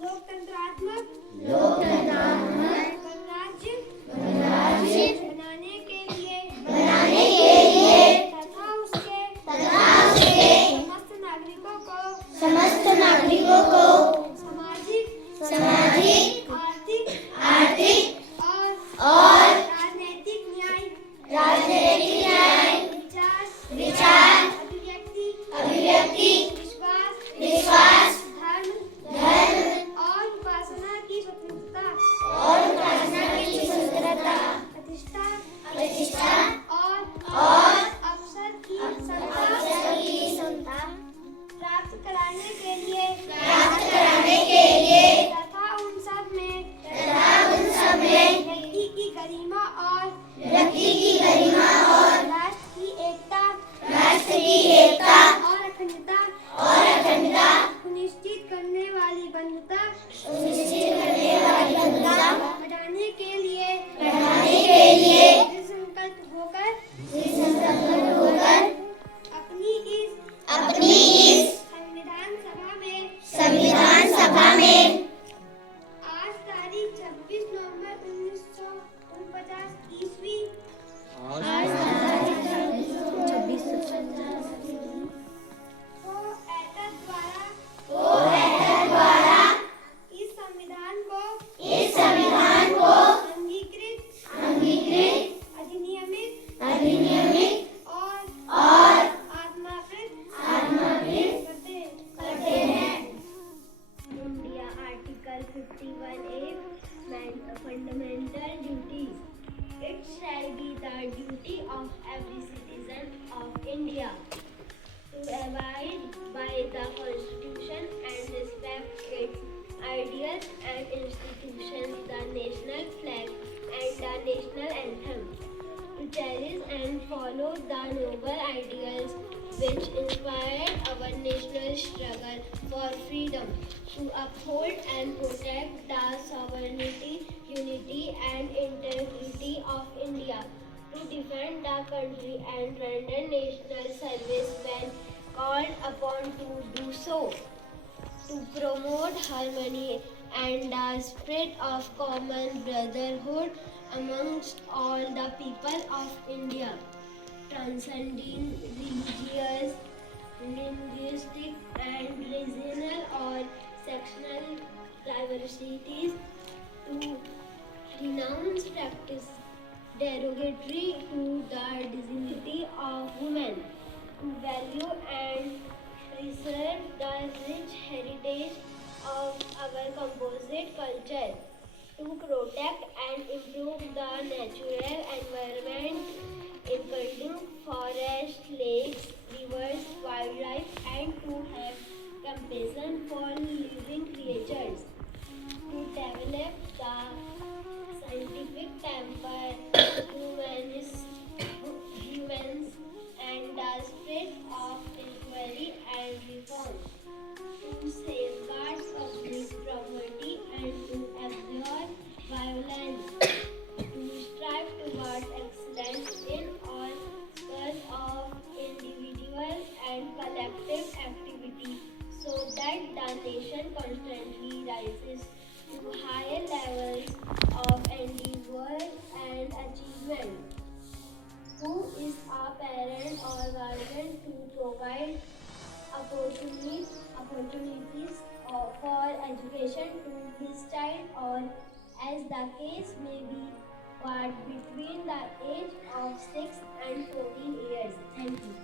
लोकतंत्रात्मक गणराज्य बनाने के लिए तथा उसके समस्त नागरिकों को सामाजिक आर्थिक और राजनीतिक न्याय विचार अभिव्यक्ति विश्वास धर्म और उपासना की स्वतंत्रता प्रतिष्ठा और अवसर की समता प्राप्त कराने के लिए तथा उन सब में व्यक्ति की गरिमा और राष्ट्र की एकता और अखंडता सुनिश्चित करने वाली बंधुता बढ़ाने के लिए संकल्प होकर अपनी इस संविधान सभा में आज तारीख 26 नवंबर 1949 ईस्वी को एटर द्वारा इस संविधान को अंगीकृत अधिनियमित और आत्माकृत करते हैं। India Article 51A Fundamental Duties. It shall be the duty of every citizen of India to abide by the Constitution and respect its ideals and institutions, the national flag and the national anthem, to cherish and follow the noble ideals which inspired our national struggle for freedom, to uphold and protect the sovereignty, unity and integrity of India, to defend the country and render national service when called upon to do so, to promote harmony and the spirit of common brotherhood amongst all the people of India, transcending religious, linguistic and regional or sectional diversities, to renounce practice derogatory to the dignity of women, to value and preserve the rich heritage of our composite culture, to protect and improve the natural environment, including forests, lakes, rivers, wildlife, and to have compassion for living creatures, to develop the scientific temper, humans, and the spirit of inquiry and reform, to safeguard public property and to abhor violence, to strive towards excellence in all spheres of individual and collective activity, so that the nation constantly rises to higher levels of endeavor and achievement. Who is a parent or guardian to provide opportunities for education to his child, or as the case may be, but between the age of 6 and 14 years. Thank you.